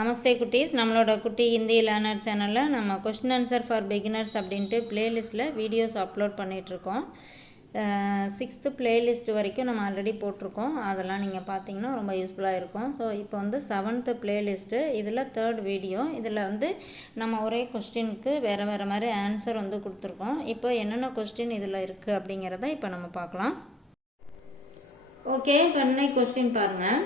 நமஸ்தே குட்டீஸ். நம்மளோட குட்டி ஹிந்தி லேர்னர் சேனலில் நம்ம கொஸ்டின் ஆன்சர் ஃபார் பிகினர்ஸ் அப்படின்ட்டு பிளேலிஸ்ட்டில் வீடியோஸ் அப்லோட் பண்ணிகிட்ருக்கோம் சிக்ஸ்த்து பிளேலிஸ்ட் வரைக்கும் நம்ம ஆல்ரெடி போட்டிருக்கோம். அதெல்லாம் நீங்கள் பார்த்தீங்கன்னா ரொம்ப யூஸ்ஃபுல்லாக இருக்கும். ஸோ இப்போ வந்து செவன்த்து பிளேலிஸ்ட்டு இதில் தேர்ட் வீடியோ இதில் வந்து நம்ம ஒரே கொஸ்டினுக்கு வேறு வேறு மாதிரி ஆன்சர் வந்து கொடுத்துருக்கோம். இப்போ என்னென்ன கொஸ்டின் இதில் இருக்குது அப்படிங்கிறத இப்போ நம்ம பார்க்கலாம். ஓகே இப்போ இன்னைக்கு கொஸ்டின் பாருங்கள்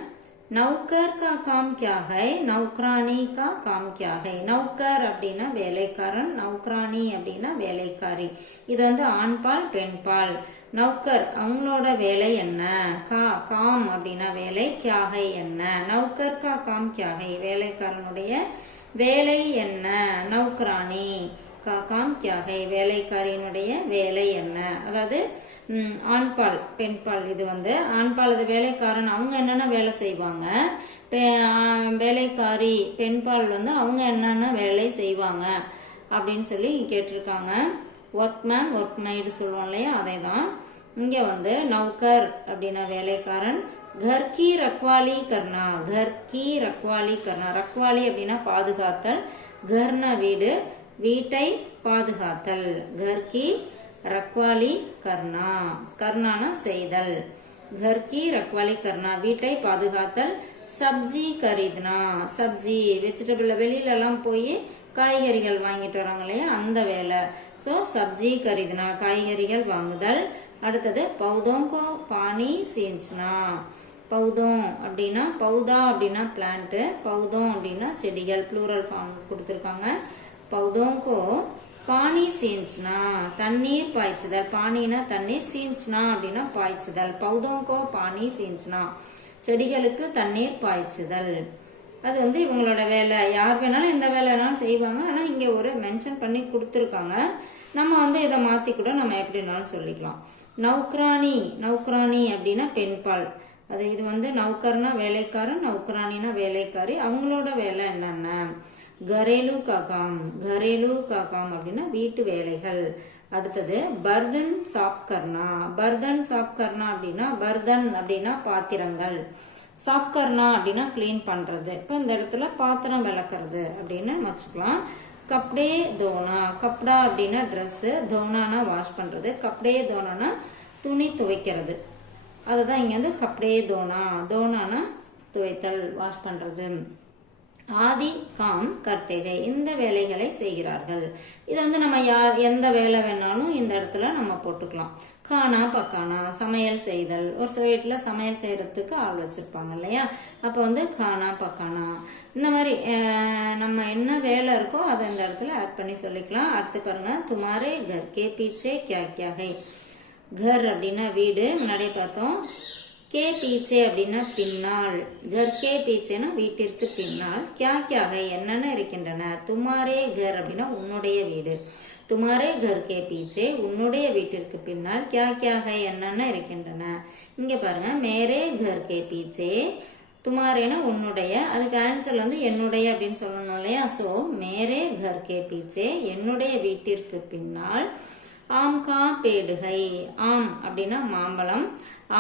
நௌக்கர் கா காம் கியா ஹை நௌக்ரானி கா காம் கியா ஹை நௌக்கர் அப்படின்னா வேலைக்காரன் நௌக்ரானி அப்படின்னா வேலைக்காரி. இது வந்து ஆண்பால் பெண்பால். நௌக்கர் அவங்களோட வேலை என்ன? கா காம் அப்படின்னா வேலை கியாகை என்ன? நௌக்கர் கா காம் கியாகை வேலைக்காரனுடைய வேலை என்ன? நௌக்ரானி காம் கியாகை வேலைக்காரியினுடைய வேலை என்ன? அதாவது ஆண்பால் பெண்பால் இது வந்து. ஆண்பால் அது வேலைக்காரன் அவங்க என்னென்ன வேலை செய்வாங்க? வேலைக்காரி பெண்பால் வந்து அவங்க என்னென்ன வேலை செய்வாங்க? அப்படின்னு சொல்லி கேட்டிருக்காங்க. ஒர்க்மேன் ஒர்க் மைடு சொல்லுவோம் இல்லையா? அதே தான் இங்கே வந்து நவ்கர் அப்படின்னா வேலைக்காரன். கர்கி ரக்வாலி கர்ணா. கர்கி ரக்வாலி கர்ணா. ரக்வாலி அப்படின்னா பாதுகாத்தல். கர்னா வீடு. வீட்டை பாதுகாத்தல். கர்கி ரக்வாலி கர்ணா. கர்ணான செய்தல். கர்கி ரக்வாலி கர்ணா. வீட்டை பாதுகாத்தல். சப்ஜி கரீத்னா. சப்ஜி வெஜிடபிளில் வெளியிலலாம் போய் காய்கறிகள் வாங்கிட்டு வராங்க இல்லையா? அந்த வேலை. ஸோ சப்ஜி கரிதுனா காய்கறிகள் வாங்குதல். அடுத்தது பௌதோங்கோ பானி சீஞ்ச்னா. பௌதம் அப்படின்னா பௌதா அப்படின்னா பிளான்ட்டு பௌதம் அப்படின்னா செடிகள் ப்ளூரல் ஃபார்ம் கொடுத்துருக்காங்க. பௌதோங்கோ பானி சீஞ்சுனா தண்ணீர் பாய்ச்சுதல். பானினா தண்ணீர் சீஞ்சுனா அப்படின்னா பாய்ச்சுதல். பௌதோங்கோ பானி சீஞ்சுனா செடிகளுக்கு தண்ணீர் பாய்ச்சுதல். அது வந்து இவங்களோட வேலை. யார் வேணாலும் எந்த வேலை வேணாலும் செய்வாங்க. ஆனால் இங்கே ஒரு மென்ஷன் பண்ணி கொடுத்துருக்காங்க. நம்ம வந்து இதை மாற்றி கூட நம்ம எப்படினாலும் சொல்லிக்கலாம். நௌக்ராணி. நௌக்ராணி அப்படின்னா பெண்பால். அது இது வந்து நௌக்கர்னா வேலைக்காரன் நவுக்ராணினா வேலைக்காரி. அவங்களோட வேலை என்னென்ன? கரேலு காக்காம் கரேலு காக்காம் அப்படின்னா வீட்டு வேலைகள். அடுத்தது பர்தன் சாப் கர்னா பர்தன் சாப் கர்னா அப்படின்னா பர்தன் அப்படின்னா பாத்திரங்கள். சாப் கர்னா அப்படின்னா க்ளீன் பண்ணுறது இப்போ இந்த இடத்துல பாத்திரம் விளக்குறது அப்படின்னு வச்சுக்கலாம். கப்டே தோனா. கப்டா அப்படின்னா ட்ரெஸ்ஸு தோனானா வாஷ் பண்ணுறது கப்டே தோனானா துணி துவைக்கிறது. அதுதான் இங்கே வந்து கப்டே தோனா. தோனானா துவைத்தல் வாஷ் பண்ணுறது ஆதி காம் கர்த்தேகை இந்த வேலைகளை செய்கிறார்கள். இது வந்து நம்ம யார் எந்த வேலை வேணாலும் இந்த இடத்துல நம்ம போட்டுக்கலாம். காணா பக்கானா சமையல் செய்தல். ஒரு சில வீட்டில் சமையல் செய்கிறதுக்கு ஆள் வச்சுருப்பாங்க இல்லையா? அப்போ வந்து காணா பக்கானா இந்த மாதிரி நம்ம என்ன வேலை இருக்கோ அதை இந்த இடத்துல ஆட் பண்ணி சொல்லிக்கலாம். அடுத்து பாருங்க துமாரே கர் கே பீச்சே கியா கியா ஹை கர் அப்படின்னா வீடு. முன்னாடியே பார்த்தோம். கே பீச்சே அப்படின்னா பின்னால். கர் கே பீச்சேனா வீட்டிற்கு பின்னால். கியா கியாக என்னென்ன இருக்கின்றன? துமாரே கர் அப்படின்னா உன்னுடைய வீடு. துமாரே கர் கே பீச்சே உன்னுடைய வீட்டிற்கு பின்னால் கியா கியாக என்னென்ன இருக்கின்றன? இங்கே பாருங்க மேரே கர் கே பீச்சே துமாரேனா உன்னுடைய. அதுக்கு ஆன்சர் வந்து என்னுடைய அப்படின்னு சொல்லணும் இல்லையா? ஸோ மேரே கர் கே பீச்சே என்னுடைய வீட்டிற்கு பின்னால் ஆம்கா பேடுகை. ஆம் அப்படின்னா மாம்பழம்.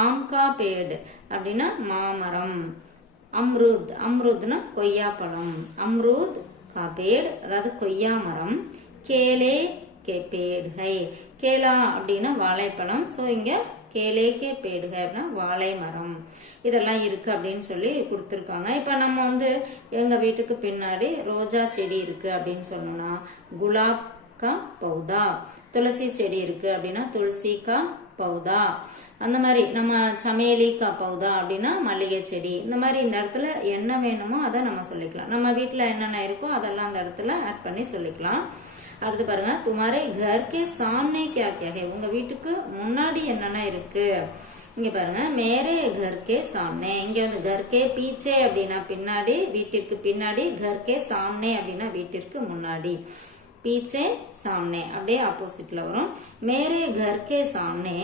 ஆம்கா பேடு அப்படின்னா மாமரம். அம்ருத். அம்ருத்னா கொய்யாப்பழம். அம்ருத் காபேடு அதாவது கொய்யா மரம் கேலே கே பேடுகை. கேலா அப்படின்னா வாழைப்பழம். ஸோ இங்கே கேலே கே பேடுகை அப்படின்னா வாழை மரம் இதெல்லாம் இருக்குது அப்படின்னு சொல்லி கொடுத்துருக்காங்க. இப்போ நம்ம வந்து எங்கள் வீட்டுக்கு பின்னாடி ரோஜா செடி இருக்குது அப்படின்னு சொன்னோம்னா குலாப் கா பௌதா. துளசி செடி இருக்கு அப்படின்னா துளசி கா பௌதா. அந்த மாதிரி நம்ம சமையலி கா பௌதா அப்படின்னா மல்லிகை செடி. இந்த மாதிரி இந்த இடத்துல என்ன வேணுமோ அதை நம்ம சொல்லிக்கலாம். நம்ம வீட்டில் என்னென்ன இருக்கோ அதெல்லாம் அந்த இடத்துல ஆட் பண்ணி சொல்லிக்கலாம். அடுத்து பாருங்க துமாரே கர்கே சாம்னே கியா கியா உங்க வீட்டுக்கு முன்னாடி என்னென்ன இருக்கு? இங்க பாருங்க மேரே கர்கே சாம்னே. இங்க வந்து கர்கே பீச்சே அப்படின்னா பின்னாடி வீட்டிற்கு பின்னாடி கர்கே சாம்னே அப்படின்னா வீட்டிற்கு முன்னாடி. पीछे सामने அப்படியே ஆப்போசிட்ல வரும் மேரே घर के सामने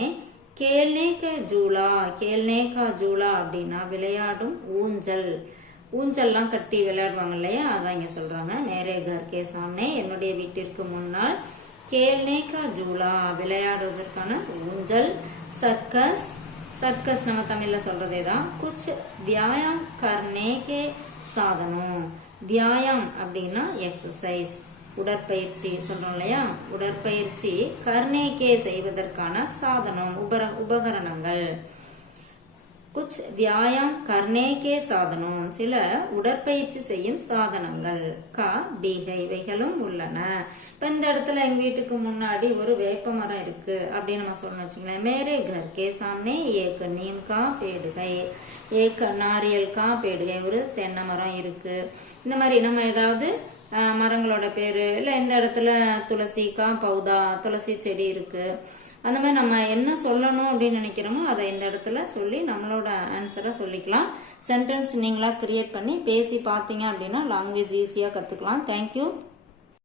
கேள்னே கே ஜூலா கேள்னே கா ஜூலா அப்படின்னா விளையாடும் ஊஞ்சல் ஊஞ்சல்லாம் கட்டி விளையாடுவாங்க இல்லையா அதான் இங்க சொல்றாங்க மேரே घर के सामने என்னுடைய வீட்டிற்கு முன்னால் கேள்னே கா ஜூலா விளையாடுவதற்கான ஊஞ்சல் சர்க்கஸ் சர்க்கஸ் நம்ம தமிழ்ல சொல்றதே தான் குச் வியாயாம் கர்னே கே சாதனம் வியாயாம் அப்படின்னா எக்ஸசைஸ் உடற்பயிற்சி சொல்றோம் இல்லையா? உடற்பயிற்சி கர்ணேக்கே செய்வதற்கான சாதனம் உபர உபகரணங்கள். குச் வியாயாம் கர்ணேக்கே சாதனம். சில உடற்பயிற்சி செய்யும் சாதனங்கள். கா பீகை இவைகளும் உள்ளன. இப்போ இந்த இடத்துல எங்க வீட்டுக்கு முன்னாடி ஒரு வேப்ப மரம் இருக்கு அப்படின்னு நம்ம சொல்லணும் வச்சுங்களேன் மேரே கர்கே சாமனே ஏக்க நீம் கா பேடுகை. ஏக்க நாரியல் கா பேடுகை. ஒரு தென்னை மரம் இருக்கு. இந்த மாதிரி நம்ம ஏதாவது மரங்களோட பேர் இல்லை இந்த இடத்துல துளசிக்கா பௌதா துளசி செடி இருக்குது அந்த மாதிரி நம்ம என்ன சொல்லணும் அப்படின்னு நினைக்கிறோமோ அதை இந்த இடத்துல சொல்லி நம்மளோட ஆன்சரை சொல்லிக்கலாம். சென்டென்ஸ் நீங்களாக கிரியேட் பண்ணி பேசி பார்த்தீங்க அப்படின்னா லாங்குவேஜ் ஈஸியாக கற்றுக்கலாம் தேங்க்யூ